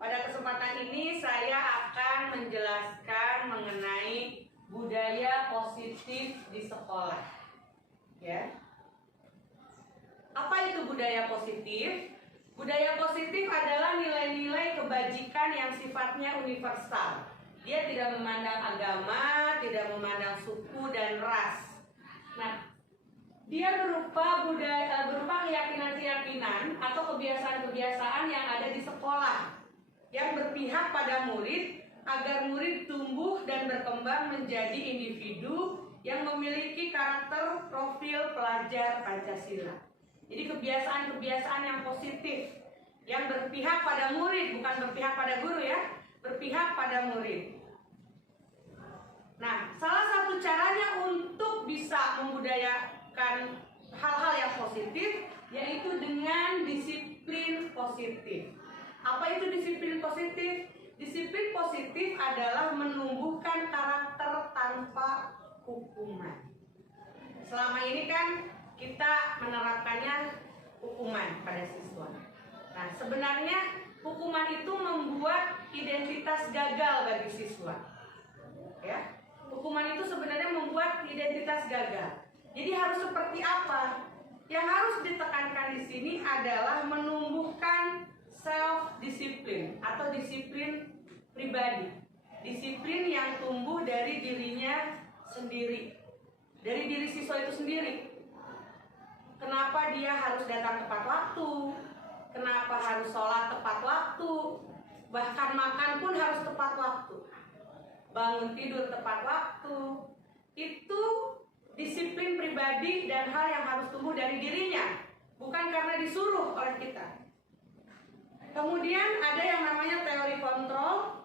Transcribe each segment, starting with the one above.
Pada kesempatan ini saya akan menjelaskan mengenai budaya positif di sekolah. Ya. Apa itu budaya positif? Budaya positif adalah nilai-nilai kebajikan yang sifatnya universal. Dia tidak memandang agama, tidak memandang suku dan ras. Nah, dia berupa keyakinan-keyakinan atau kebiasaan-kebiasaan yang ada di sekolah yang berpihak pada murid agar murid tumbuh dan berkembang menjadi individu yang memiliki karakter profil pelajar Pancasila. Jadi kebiasaan-kebiasaan yang positif yang berpihak pada murid, bukan berpihak pada guru ya, berpihak pada murid. Nah, salah satu caranya untuk bisa membudayakan hal-hal yang positif yaitu dengan disiplin positif. Apa itu disiplin positif? Disiplin positif adalah menumbuhkan karakter tanpa hukuman. Selama ini kan kita menerapkannya hukuman pada siswa. Nah, sebenarnya hukuman itu membuat identitas gagal bagi siswa. Ya, hukuman itu sebenarnya membuat identitas gagal. Jadi harus seperti apa? Yang harus ditekankan di sini adalah menumbuhkan self-disiplin atau disiplin pribadi. Disiplin yang tumbuh dari dirinya sendiri, dari diri siswa itu sendiri. Kenapa dia harus datang tepat waktu? Kenapa harus sholat tepat waktu? Bahkan makan pun harus tepat waktu. Bangun tidur tepat waktu. Itu disiplin pribadi dan hal yang harus tumbuh dari dirinya, bukan karena disuruh oleh kita. Kemudian ada yang namanya teori kontrol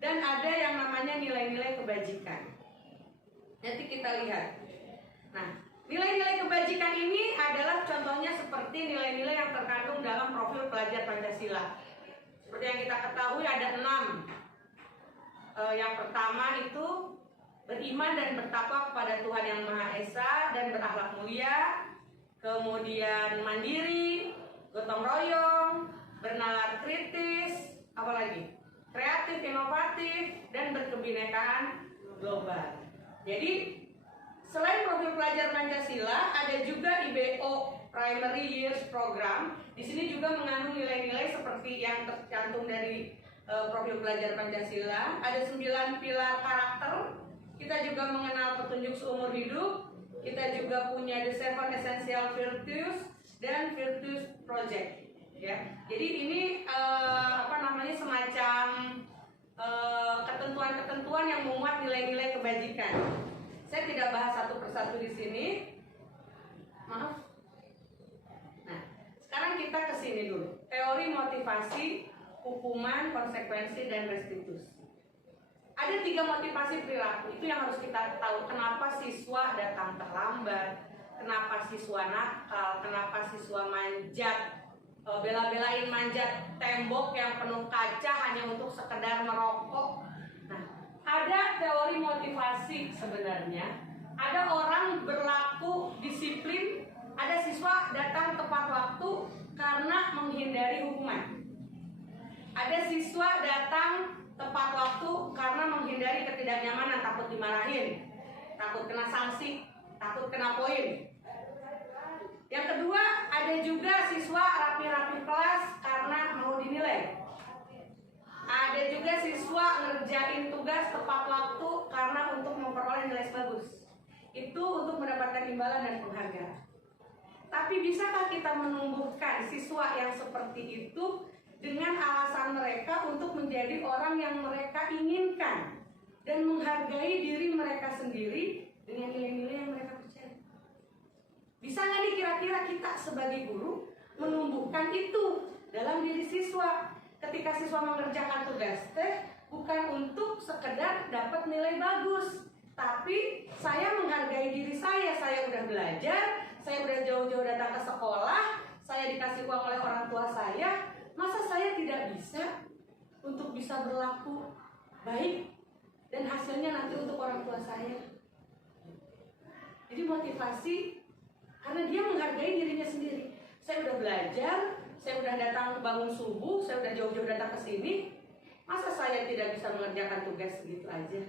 dan ada yang namanya nilai-nilai kebajikan. Nanti kita lihat. Nah, nilai-nilai kebajikan ini adalah contohnya seperti nilai-nilai yang terkandung dalam profil pelajar Pancasila. Seperti yang kita ketahui ada 6. Yang pertama itu beriman dan bertakwa kepada Tuhan Yang Maha Esa dan berakhlak mulia. Kemudian mandiri, gotong royong, bernalar kritis, apalagi kreatif, inovatif, dan berkebinekaan global. Jadi selain profil pelajar Pancasila, ada juga IBO Primary Years Program. Di sini juga mengandung nilai-nilai seperti yang tercantum dari profil pelajar Pancasila. Ada 9 pilar karakter. Kita juga mengenal petunjuk seumur hidup. Kita juga punya The 7 Essential Virtues dan Virtues Project. Ya, jadi ini semacam ketentuan-ketentuan yang memuat nilai-nilai kebajikan. Saya tidak bahas satu persatu di sini. Maaf. Nah, sekarang kita ke sini dulu. Teori motivasi, hukuman, konsekuensi, dan restitusi. Ada 3 motivasi perilaku. Itu yang harus kita tahu. Kenapa siswa datang terlambat? Kenapa siswa nakal? Kenapa siswa manjat? Bela-belain manjat tembok yang penuh kaca hanya untuk sekedar merokok. Nah, ada teori motivasi sebenarnya. Ada orang berlaku disiplin, ada siswa datang tepat waktu karena menghindari hukuman. Ada siswa datang tepat waktu karena menghindari ketidaknyamanan, takut dimarahin, takut kena sanksi, takut kena poin. Yang kedua, ada juga siswa rapi-rapi kelas karena mau dinilai. Ada juga siswa ngerjain tugas tepat waktu karena untuk memperoleh nilai bagus. Itu untuk mendapatkan imbalan dan penghargaan. Tapi bisakah kita menumbuhkan siswa yang seperti itu dengan alasan mereka untuk menjadi orang yang mereka inginkan dan menghargai diri mereka sendiri dengan nilai-nilai yang mereka percaya? Bisa nggak nih kira-kira kita sebagai guru menumbuhkan itu dalam diri siswa? Ketika siswa mengerjakan tugas teh bukan untuk sekedar dapat nilai bagus, tapi saya menghargai diri saya udah belajar, saya udah jauh-jauh datang ke sekolah, saya dikasih uang oleh orang tua saya, masa saya tidak bisa untuk bisa berlaku baik dan hasilnya nanti untuk orang tua saya? Jadi motivasi karena dia menghargai dirinya sendiri. Saya udah belajar, saya udah datang bangun subuh, saya udah jauh-jauh datang ke sini, masa saya tidak bisa mengerjakan tugas segitu aja?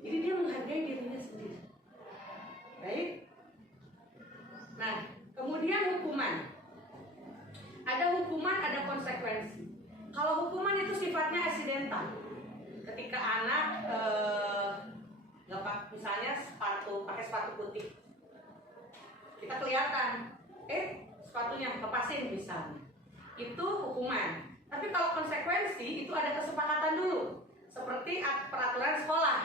Jadi dia menghargai dirinya sendiri. Baik. Nah, kemudian hukuman. Ada hukuman, ada konsekuensi. Kalau hukuman itu sifatnya aksidental. Ketika anak misalnya pakai sepatu putih, kita kelihatan, sepatunya lepasin misalnya, itu hukuman. Tapi kalau konsekuensi itu ada kesepakatan dulu, seperti peraturan sekolah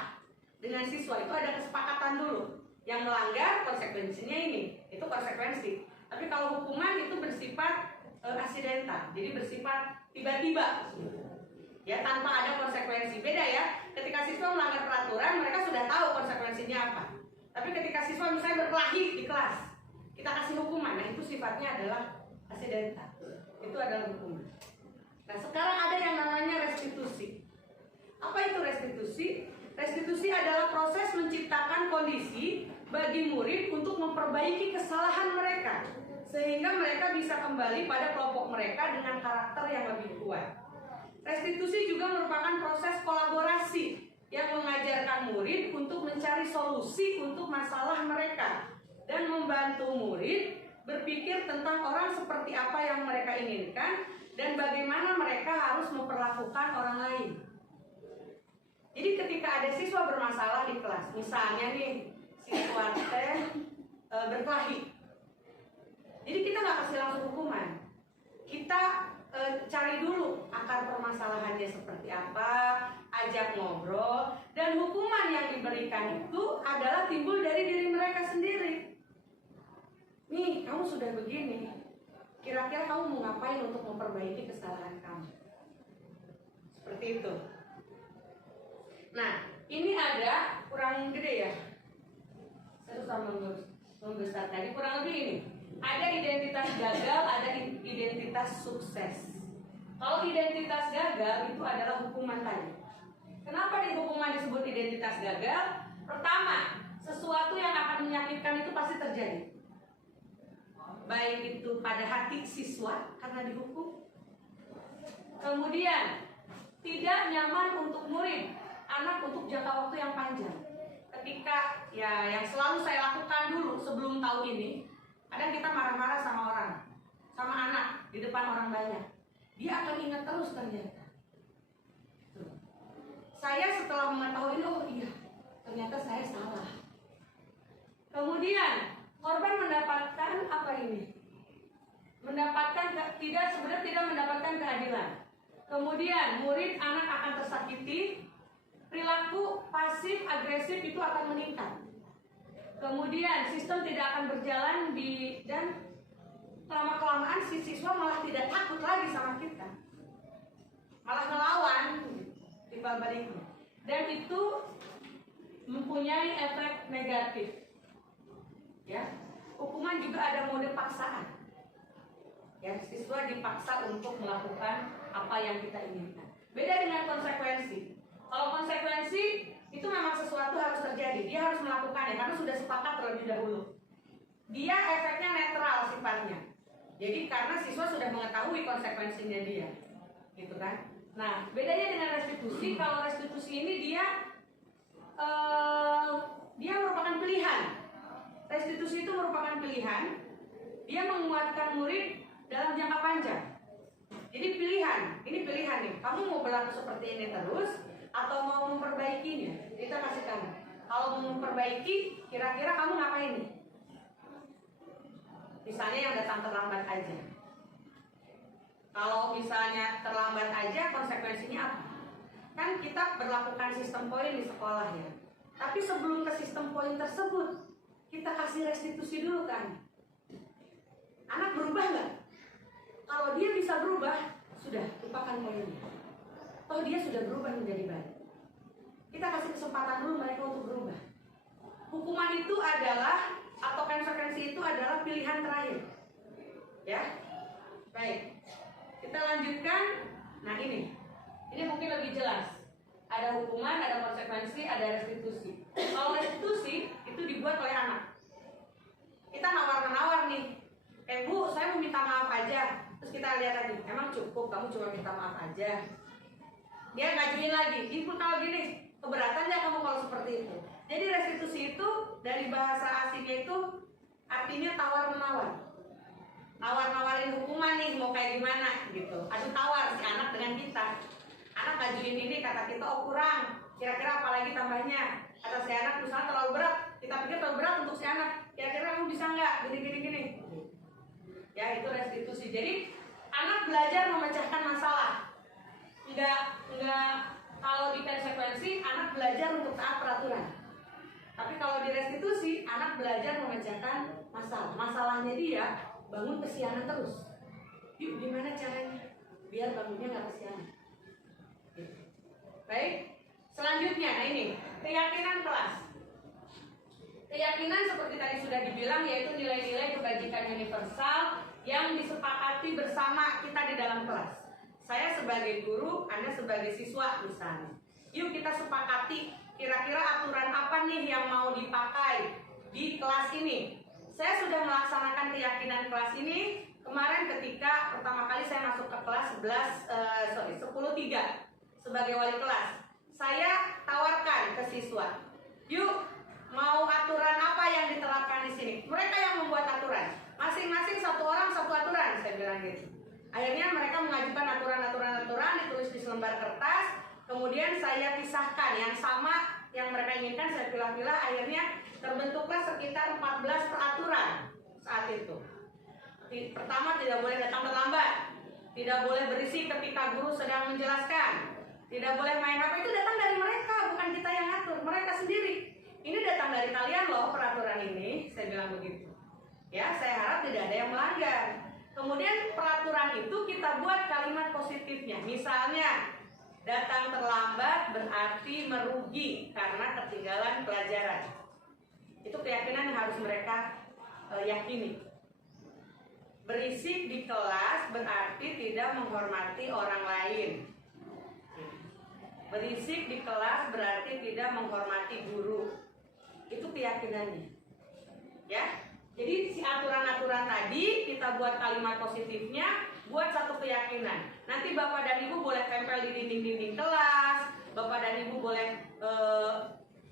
dengan siswa itu ada kesepakatan dulu. Yang melanggar konsekuensinya ini, itu konsekuensi. Tapi kalau hukuman itu bersifat aksidental, jadi bersifat tiba-tiba, ya, tanpa ada konsekuensi. Beda ya, ketika siswa melanggar peraturan, mereka sudah tahu konsekuensinya apa. Tapi ketika siswa misalnya berkelahi di kelas, kita kasih hukuman, nah itu sifatnya adalah aksidental. Itu adalah hukuman. Nah, sekarang ada yang namanya restitusi. Apa itu restitusi? Restitusi adalah proses menciptakan kondisi bagi murid untuk memperbaiki kesalahan mereka, sehingga mereka bisa kembali pada kelompok mereka dengan karakter yang lebih kuat. Restitusi juga merupakan proses kolaborasi yang mengajarkan murid untuk mencari solusi untuk masalah mereka dan membantu murid berpikir tentang orang seperti apa yang mereka inginkan dan bagaimana mereka harus memperlakukan orang lain. Jadi ketika ada siswa bermasalah di kelas, misalnya nih siswa berkelahi, jadi kita nggak kasih langsung hukuman, kita cari dulu akar permasalahannya seperti apa, ajak ngobrol, dan hukuman yang diberikan itu adalah timbul dari diri mereka sendiri. Nih, kamu sudah begini, kira-kira kamu mau ngapain untuk memperbaiki kesalahan kamu? Seperti itu. Nah, ini ada kurang gede ya, saya sama membesar tadi, kurang lebih ini. Ada identitas gagal, ada identitas sukses. Kalau identitas gagal itu adalah hukuman tadi. Kenapa di hukuman disebut identitas gagal? Pertama, sesuatu yang akan menyakitkan itu pasti terjadi. Baik itu pada hati siswa karena dihukum. Kemudian, tidak nyaman untuk murid, anak untuk jangka waktu yang panjang. Ketika ya yang selalu saya lakukan dulu sebelum tahu ini, kadang kita marah-marah sama orang, sama anak di depan orang banyak, dia akan ingat terus ternyata. Saya setelah mengetahui ini, oh iya, ternyata saya salah. Kemudian korban mendapatkan apa ini? Sebenarnya tidak mendapatkan keadilan. Kemudian murid anak akan tersakiti, perilaku pasif agresif itu akan meningkat. Kemudian sistem tidak akan berjalan dan lama-kelamaan si siswa malah tidak takut lagi sama kita, malah ngelawan timbal baliknya. Dan itu mempunyai efek negatif. Ya, hukuman juga ada mode paksaan. Ya, siswa dipaksa untuk melakukan apa yang kita inginkan. Beda dengan konsekuensi. Kalau konsekuensi itu memang sesuatu harus terjadi, dia harus melakukannya karena sudah sepakat terlebih dahulu. Dia efeknya netral sifatnya. Jadi karena siswa sudah mengetahui konsekuensinya dia, gitu kan? Nah, bedanya dengan restitusi, kalau restitusi ini dia merupakan pilihan. Restitusi itu merupakan pilihan. Dia menguatkan murid dalam jangka panjang. Jadi pilihan, ini pilihan nih. Kamu mau berlaku seperti ini terus atau mau memperbaikinya? Kita kasih kamu. Kalau mau memperbaiki, kira-kira kamu ngapain nih? Misalnya yang datang terlambat aja. Kalau misalnya terlambat aja, konsekuensinya apa? Kan kita berlakukan sistem poin di sekolah ya. Tapi sebelum ke sistem poin tersebut, kita kasih restitusi dulu kan. Anak berubah nggak? Kalau dia bisa berubah, sudah lupakan poinnya. Oh, dia sudah berubah menjadi baik. Kita kasih kesempatan dulu mereka untuk berubah. Hukuman itu adalah, atau konsekuensi itu adalah pilihan terakhir. Ya, baik. Kita lanjutkan. Nah ini mungkin lebih jelas. Ada hukuman, ada konsekuensi, ada restitusi. Kalau restitusi itu dibuat oleh anak. Kita nawar-menawar nih. Bu, saya mau minta maaf aja. terus kita lihat lagi, emang cukup kamu cuma minta maaf aja. Dia ngajuin lagi, ibu kalau gini keberatan nggak kamu kalau seperti itu? Jadi restitusi itu dari bahasa asingnya itu artinya tawar menawar, nawar-nawarin hukuman nih mau kayak gimana gitu. Adu tawar si anak dengan kita. Anak ngajuin ini, kata kita oh kurang, kira-kira apalagi tambahnya. Kata si anak misalnya terlalu berat, kita pikir terlalu berat untuk si anak, kira-kira kamu bisa nggak gini. Ya itu restitusi. Jadi anak belajar memecahkan masalah. Enggak kalau di konsekuensi anak belajar untuk taat peraturan. Tapi kalau di restitusi anak belajar memecahkan masalah. Masalahnya dia bangun kesianan terus. Yuk gimana caranya biar bangunnya nggak kesianan. Baik. Selanjutnya, nah ini keyakinan kelas. Keyakinan seperti tadi sudah dibilang yaitu nilai-nilai kebajikan universal yang disepakati bersama kita di dalam kelas. Saya sebagai guru, Anda sebagai siswa misalnya. Yuk kita sepakati kira-kira aturan apa nih yang mau dipakai di kelas ini. Saya sudah melaksanakan keyakinan kelas ini kemarin ketika pertama kali saya masuk ke kelas 10.3 sebagai wali kelas. Saya tawarkan ke siswa, yuk mau aturan apa yang diterapkan di sini. Mereka yang membuat aturan, masing-masing satu orang satu aturan, saya bilang gitu. Akhirnya mereka mengajukan aturan-aturan ditulis di selembar kertas. Kemudian saya pisahkan yang sama yang mereka inginkan, saya pilah-pilah. Akhirnya terbentuklah sekitar 14 peraturan saat itu. Pertama, tidak boleh datang terlambat, tidak boleh berisik ketika guru sedang menjelaskan, tidak boleh main HP. Itu datang dari mereka, bukan kita yang ngatur, mereka sendiri. Ini datang dari kalian loh peraturan ini, saya bilang begitu. Ya, saya harap tidak ada yang melanggar. Kemudian peraturan itu kita buat kalimat positifnya. Misalnya, datang terlambat berarti merugi karena ketinggalan pelajaran. Itu keyakinan yang harus mereka yakini. Berisik di kelas berarti tidak menghormati orang lain. Berisik di kelas berarti tidak menghormati guru. Itu keyakinannya. Ya. Jadi si aturan-aturan tadi kita buat kalimat positifnya, buat satu keyakinan. Nanti Bapak dan Ibu boleh tempel di dinding-dinding kelas. Bapak dan Ibu boleh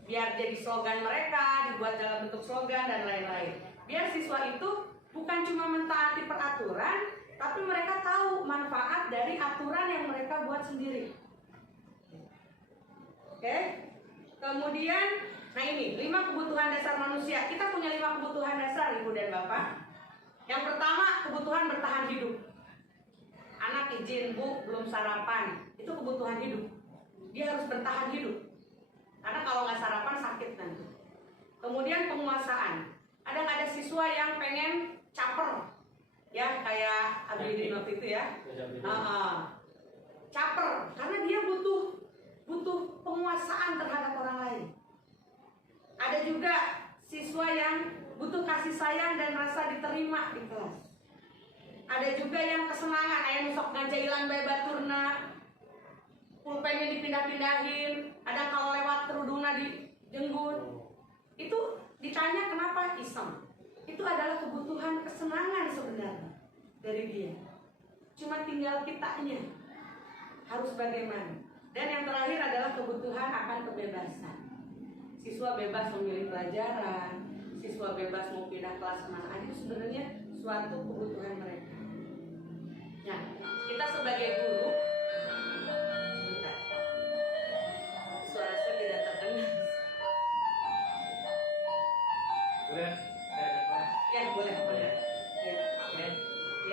biar jadi slogan mereka, dibuat dalam bentuk slogan dan lain-lain. Biar siswa itu bukan cuma mentaati peraturan, tapi mereka tahu manfaat dari aturan yang mereka buat sendiri. Oke? Kemudian, nah ini 5 kebutuhan dasar manusia. Kita punya 5 kebutuhan dasar, Ibu dan Bapak. Yang pertama, kebutuhan bertahan hidup. Anak izin, Bu, belum sarapan. Itu kebutuhan hidup. Dia harus bertahan hidup. Karena kalau nggak sarapan sakit nanti. Kemudian penguasaan. Ada siswa yang pengen caper, ya kayak Abidin waktu itu ya. Caper, karena dia butuh penguasaan terhadap orang lain. Ada juga siswa yang butuh kasih sayang dan rasa diterima di kelas. Ada juga yang kesenangan, ayah nusok ngajailan bae baturna, pulpennya dipindah-pindahin, ada kalau lewat kerudungna dijenggut. Itu ditanya kenapa iseng. Itu adalah kebutuhan kesenangan sebenarnya dari dia. Cuma tinggal kitanya harus bagaimana. Dan yang terakhir adalah kebutuhan akan kebebasan. Siswa bebas memilih pelajaran, siswa bebas mau pindah kelas kemana aja, itu sebenarnya suatu kebutuhan mereka. Nah, kita sebagai guru, sebentar, suara saya tidak terdengar. Boleh, saya ada kelas. Ya, boleh.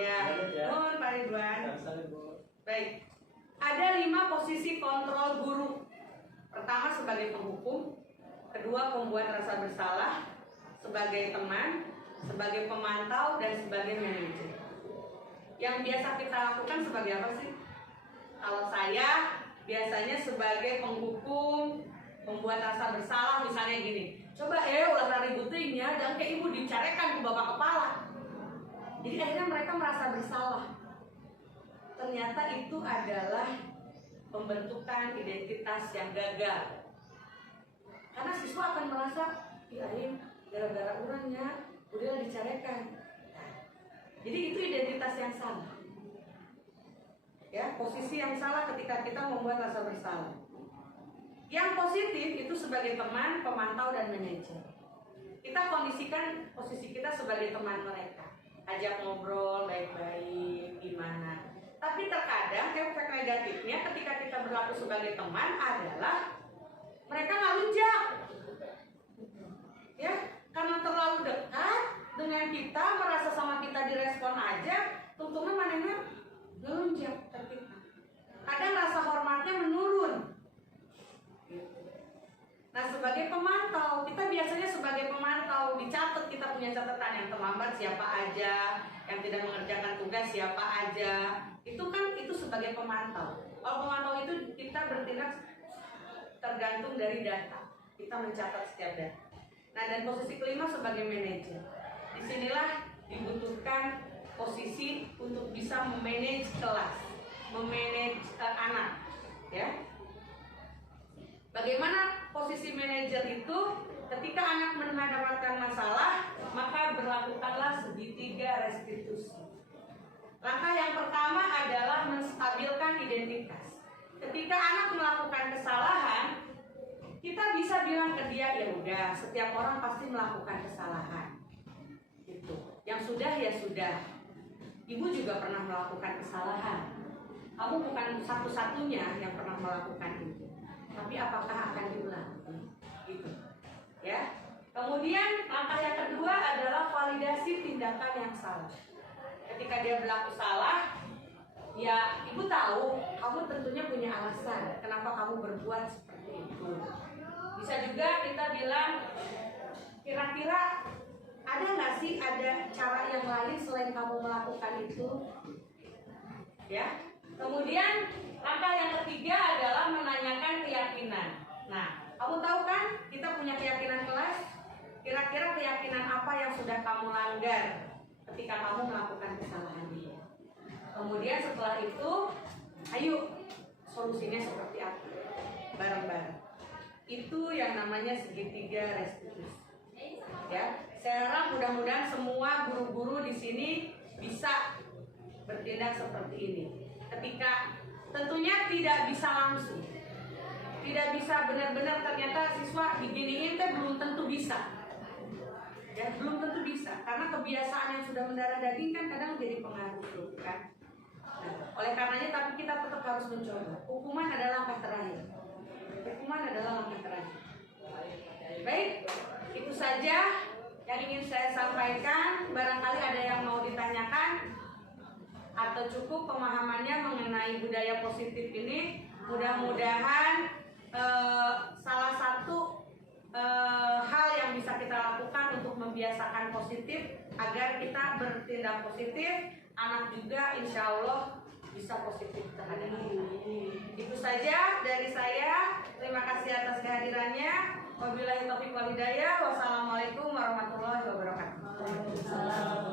Ya, mohon Pak Ridwan. Baik, ada 5 posisi kontrol guru. Pertama sebagai penghukum, kedua pembuat rasa bersalah, sebagai teman, sebagai pemantau, dan sebagai manajer. Yang biasa kita lakukan sebagai apa sih? Kalau saya biasanya sebagai penghukum, pembuat rasa bersalah, misalnya gini, coba ulah lari butingnya, dan ke ibu dicarekan ke bapak kepala. Jadi akhirnya mereka merasa bersalah. Ternyata itu adalah pembentukan identitas yang gagal. Karena siswa akan merasa, ya ini gara-gara orangnya udah dicarekan. Jadi itu identitas yang salah. Ya, posisi yang salah ketika kita membuat rasa bersalah. Yang positif itu sebagai teman, pemantau, dan manajer. Kita kondisikan posisi kita sebagai teman mereka, ajak ngobrol baik-baik, gimana. Tapi terkadang efek negatifnya ketika kita berlaku sebagai teman adalah mereka nggak lunjak, ya, karena terlalu dekat dengan kita, merasa sama kita direspon aja, tentunya manehna ngelunjak ke kita. Kadang rasa hormatnya menurun. Nah, sebagai pemantau, kita biasanya sebagai pemantau dicatat, kita punya catatan yang terlambat siapa aja, yang tidak mengerjakan tugas siapa aja. Itu sebagai pemantau. Kalau pemantau itu kita bertindak tergantung dari data. Kita mencatat setiap data. Nah, dan posisi kelima sebagai manajer. Disinilah dibutuhkan posisi untuk bisa memanage kelas, memanage anak, ya. Bagaimana posisi manajer itu? Ketika anak mendapatkan masalah, maka berlakukanlah segitiga restitusi. Langkah yang pertama adalah menstabilkan identitas. Ketika anak melakukan kesalahan, kita bisa bilang ke dia, ya udah, setiap orang pasti melakukan kesalahan. Gitu. Yang sudah ya sudah. Ibu juga pernah melakukan kesalahan. Kamu bukan satu-satunya yang pernah melakukan itu. Tapi apakah akan diulang? Gitu. Ya. Kemudian langkah yang kedua adalah validasi tindakan yang salah. Ketika dia berlaku salah, ya ibu tahu kamu tentunya punya alasan kenapa kamu berbuat seperti itu. Bisa juga kita bilang, kira-kira ada nggak sih ada cara yang lain selain kamu melakukan itu? Ya. Kemudian langkah yang ketiga adalah menanyakan keyakinan. Nah, kamu tahu kan kita punya keyakinan kelas? Kira-kira keyakinan apa yang sudah kamu langgar ketika kamu melakukan kesalahan ini? Kemudian setelah itu, ayo solusinya seperti apa? Bareng-bareng. Itu yang namanya segitiga restitusi. Ya, saya harap mudah-mudahan semua guru-guru di sini bisa bertindak seperti ini. Ketika tentunya tidak bisa langsung, tidak bisa benar-benar ternyata siswa diginiin teh belum tentu bisa, ya belum tentu bisa karena kebiasaan yang sudah mendarah daging kan kadang jadi pengaruh kan. Nah, oleh karenanya tapi kita tetap harus mencoba. Hukuman adalah langkah terakhir. Hukuman adalah langkah terakhir. Baik, itu saja yang ingin saya sampaikan. Barangkali ada yang mau ditanyakan atau cukup pemahamannya mengenai budaya positif ini. Mudah-mudahan salah satu hal yang bisa kita lakukan untuk membiasakan positif agar kita bertindak positif, anak juga insya Allah bisa positif terhadap kita. Itu saja dari saya. Terima kasih atas kehadirannya. Wabillahi taufiq wal hidayah. Wassalamualaikum warahmatullahi wabarakatuh.